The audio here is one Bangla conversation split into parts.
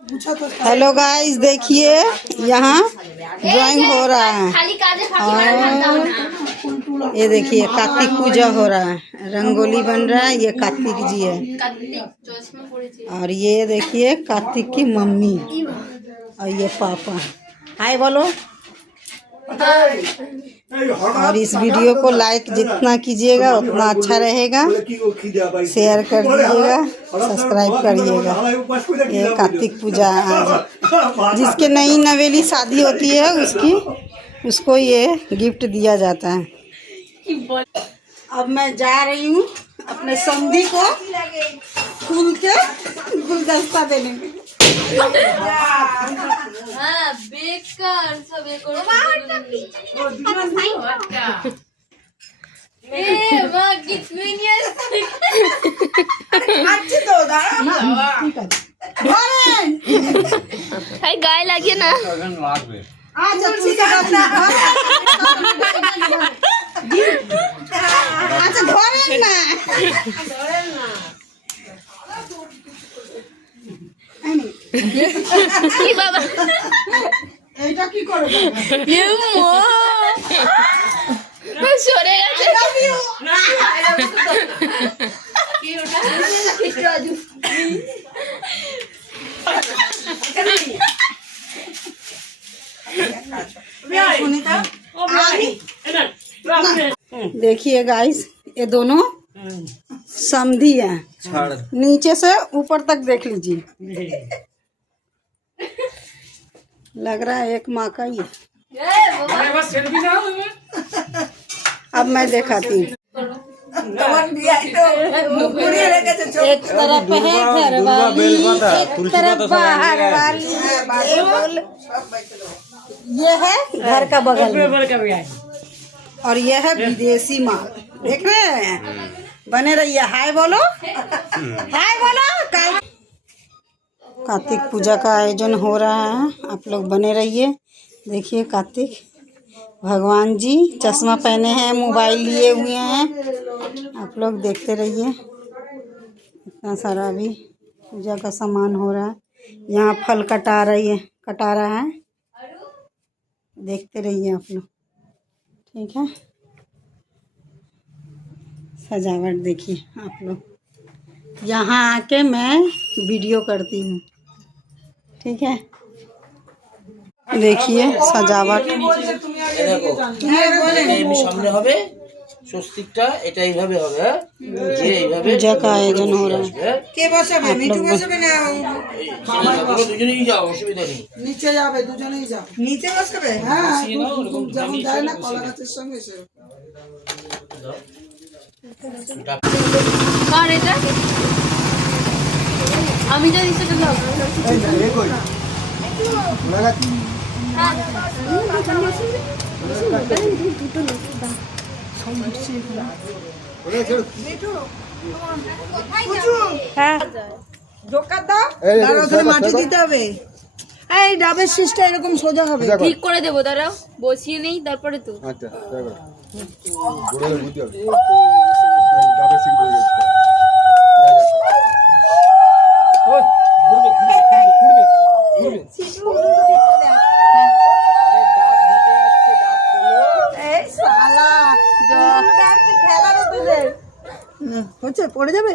हेलो गाइस, देखिए यहाँ ड्राइंग हो रहा है और ये देखिए कार्तिक पूजा हो रहा है, रंगोली बन रहा है। ये कार्तिक जी है और ये देखिए कार्तिक की मम्मी और ये पापा। हाय बोलो। और इस वीडियो को लाइक जितना कीजिएगा उतना अच्छा रहेगा। शेयर कर दीजिएगा, सब्सक्राइब करिएगा। ये कार्तिक पूजा आज जिसके नई नवेली शादी होती है उसको ये गिफ्ट दिया जाता है। अब मैं जा रही हूँ अपने समधी को फूल के गुलदस्ता देने के लिए। गाय लगे ना আচ্ছা ধরেন না কি বাবা এইটা কি করে সরে গেছে देखिए गाइस, ये दोनों समधी हैं। नीचे से ऊपर तक देख लीजिए, लग रहा है एक माँ का ही है। अब मैं दिखाती हूँ। एक तरफ है घर वाली, एक तरफ बाहर वाली। ये है घर का बगल में और ये है विदेशी माल। देख रहे हैं, बने रहिए। हाय बोलो, हाय बोलो। कार्तिक पूजा का आयोजन हो रहा है, आप लोग बने रहिए। देखिए कार्तिक भगवान जी चश्मा पहने हैं, मोबाइल लिए हुए हैं। आप लोग देखते रहिए। इतना सारा भी पूजा का सामान हो रहा है। यहाँ फल कटा रहा है। देखते रहिए आप लोग, ठीक है। सजावट देखिए आप लोग। यहाँ आके मैं वीडियो करती हूँ, ठीक है। देखिए सजावट। সামনে হবে স্বস্তিকটা, এটা এইভাবে হবে। যে এইভাবে पूजा का आयोजन हो रहा है। কে বসাবে? মিঠু বসাবে না দুজনেই যাও, অসুবিধা নেই। নিচে যাবে? দুজনেই যাও। নিচে বসাবে? হ্যাঁ, যেমন যায় না কলা গাছের সঙ্গে সেরকম। আর এটা আমি যদি সেটা দাও জোকার দাও, আর ওখানে মাটি দিতে হবে। এই ডাবের শীষটা এরকম সোজা হবে। ঠিক করে দেবো, দাঁড়াও বসিয়ে নেই তারপরে তো। আচ্ছা হচ্ছে পড়ে যাবে,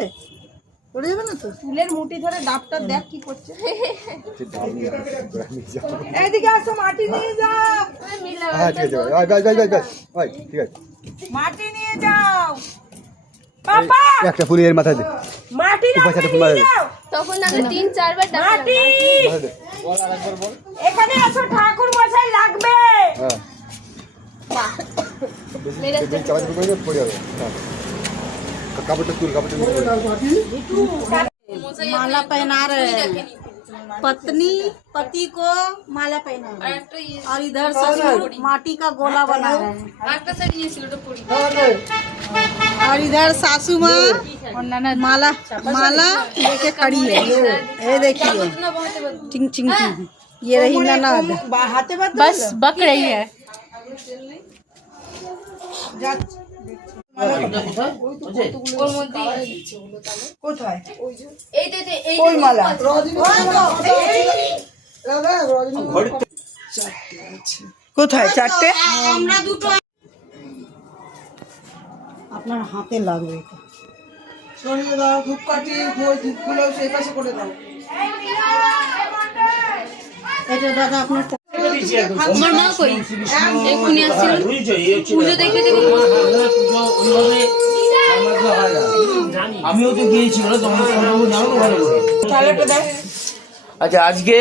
পড়ে যাবে না তো। ফুলের মুঠি ধরে ডাবটা দেখ কি করছে। এইদিকে আসো, মাটি নিয়ে যাও। ঠিক আছে, মাটি নিয়ে যাও পাপা। একটা ফুলের মাথায় দে, মাটি নিয়ে যাও। তখন আমরা 3-4 বার মাটি এখানে আসো, ঠাকুর মশাই লাগবে। হ্যাঁ পড়ে যাবে। কাপড়টা তুল, माला पहना रहे हैं। पत्नी पति को माला पहना रहे हैं और इधर ससुर माटी का गोला बना रहे हैं और इधर सासू माँ माला लेके खड़ी है। ये देखिए चिंग चिंग चिंग, ये रही ननद, बस बक रही है। কোথায়? বুঝলে? ওর মধ্যে কোথায় এই তো এই ওই মালা কোথায় চারটে আপনার হাতে লাগবে এটা। সরিয়ে দাও ধূপকাঠি ওই ধূপগুলো সেই পাশে করে দাও এটা দাদা আপনার আমার মা কই এক্ষুনি আসছিল বুঝেছো? এই হচ্ছে পুজো দেখে দেখে পুজো ওইভাবে আমাদের হয় না। আমিও তো গিয়েছি বলে তোমার জানো তো ভালো করে। থালাটা দাও আচ্ছা আজকে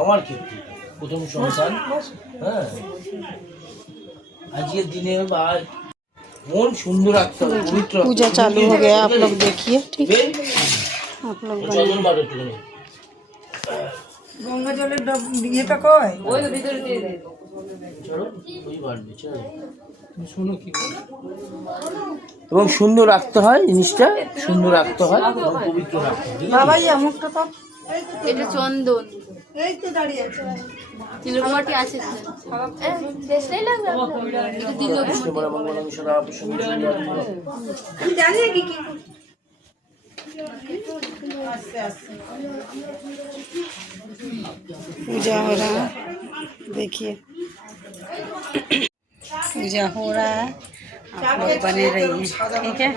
আমার ক্ষেত্রে প্রথম সংসার, হ্যাঁ আজকের দিনে ভাই মন সুন্দর রাখতে হবে, পবিত্র पूजा चालू हो गया, आप लोग देखिए। ठीक है, आप लोग চন্দন বাটো একটুখানি। গঙ্গা জলের ইয়েটা কয় ওই তো ভিতরে দিয়ে দে চলো ওই বাড়বে চলো তুমি শোনো কি এবং সুন্দর রাখতে হয় জিনিসটা, সুন্দর রাখতে হয় এবং পবিত্র রাখতে হয়, ঠিক আছে? বাবা ইয়া মুখটা তো এটা চন্দন এই তো দাঁড়িয়ে আছে তিলকুমাটি আছে টেস্টই লাগবে এটা দিল কৃষ্ণবরা মঙ্গলং সদা পুষ্পং আমি জানি না কি पूजा हो रहा है, देखिए पूजा हो रहा है, आप लोग बने रहिए। ठीक है,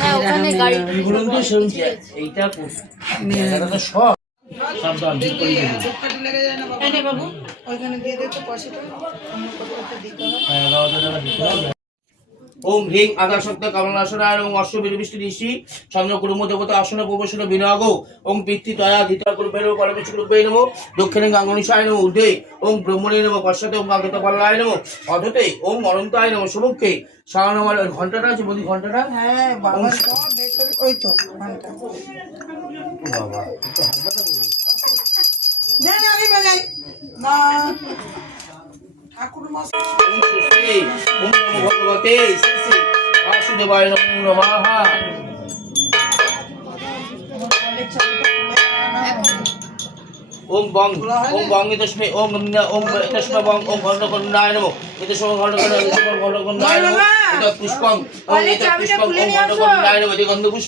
না ওখানে গাড়ি কি বলুন তো শুনছি এইটা এটা তো সব সাবধান ঠিক করে দিন। এনে বাবু ওইখানে দিয়ে দে তো পয়সাটা আমার কতটা দিতে হবে হ্যাঁ 11,000 টাকা দিতে হবে। ওম হ্রিং আকাশক্ত কমলাসনায় ওম অশ্ববিরবিষ্টি ঋষি চন্দ্রকুরুম দেবতা আসন প্রবেশন বিনাগ ওম পিতৃ তয়া ধিতা কুরুবের পরমেশ্বর রূপে নমো দক্ষিণে গাঙ্গনিশায় নমো ঊর্ধ্বে ওম ব্রহ্মণে নমো পশ্চাতে ওম গাগত পাল্লায় নমো অধতে ওম অনন্তায় নমো সমুখে সারানমার ঘন্টাটা আছে বলি ঘন্টাটা হ্যাঁ বাবা সব ভেতরে ওই তো ঘন্টা বাবা জানি আমি বাজাই না ঠাকুর মশাই ওম সুস্থে ওম নমো ভগবতে শ্রী শ্রী বাসুদেবায় নমো নমঃ। ওম বং ওম বং তস্মে ওম ওম তস্মে বং ওম ঘণ্টকন্ডায় নমো এতে সম ঘণ্টকন্ডায় নমো এটা পুষ্পং ওম এটা পুষ্পং ওম ঘণ্টকন্ডায় নমো এতে গন্ধ পুষ্প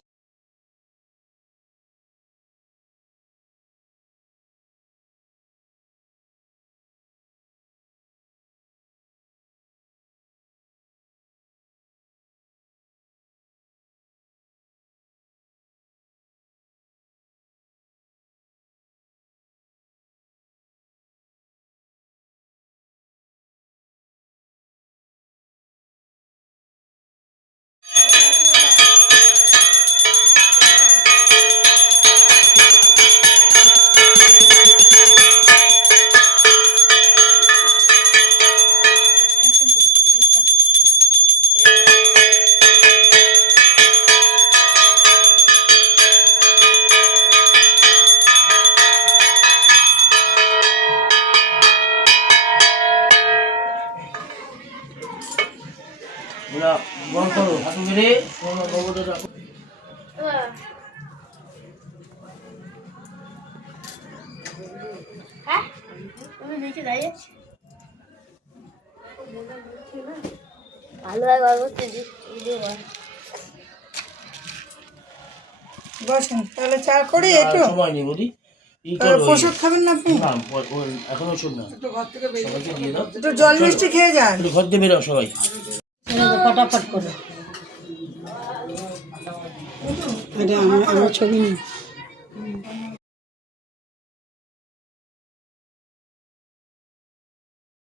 বলা বল করো হাতু মেরে সোনা ভগবত রাখো। হ্যাঁ তুমি নিচে দাঁড়িয়ে আছো ভালো হয় করতে ভিডিও বসেন তাহলে চা করি একটু সময় নেই বলি এই তাহলে করো প্রসাদ খাবেন না আপনি না এখন ওষুধ না একটু ঘর থেকে বেরিয়ে সবাইকে দিয়ে দাও একটু জল মিষ্টি খেয়ে যান একটু ঘর দিয়ে বেরো সবাই फटाफट करो। अरे हमें छवि नहीं